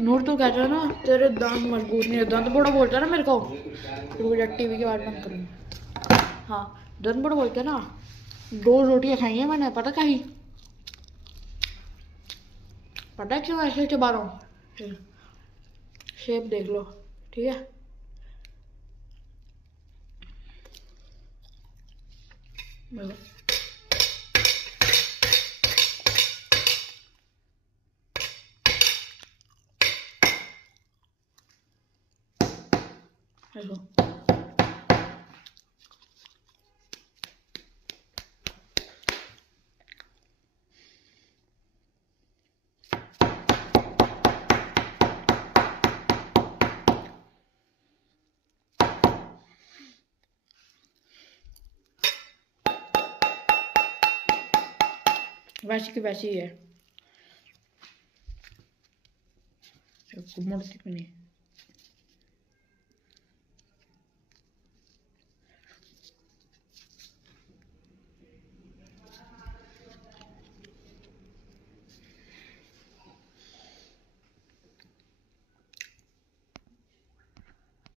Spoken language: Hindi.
नूर तो कहता है ना तेरे दांत मजबूत नहीं है, दांत बड़ा बोलता है ना मेरे को, तो टीवी की आवाज़ बंद करूँगी। हाँ दांत बड़ा बोलता है ना। 2 रोटियाँ खाई हैं मैंने, पता कहीं पता है क्यों ऐसे चबा रहा हूँ, शेप देख लो ठीक है। देखो वैसी की वैसी ही है, मुड़ती भी नहीं।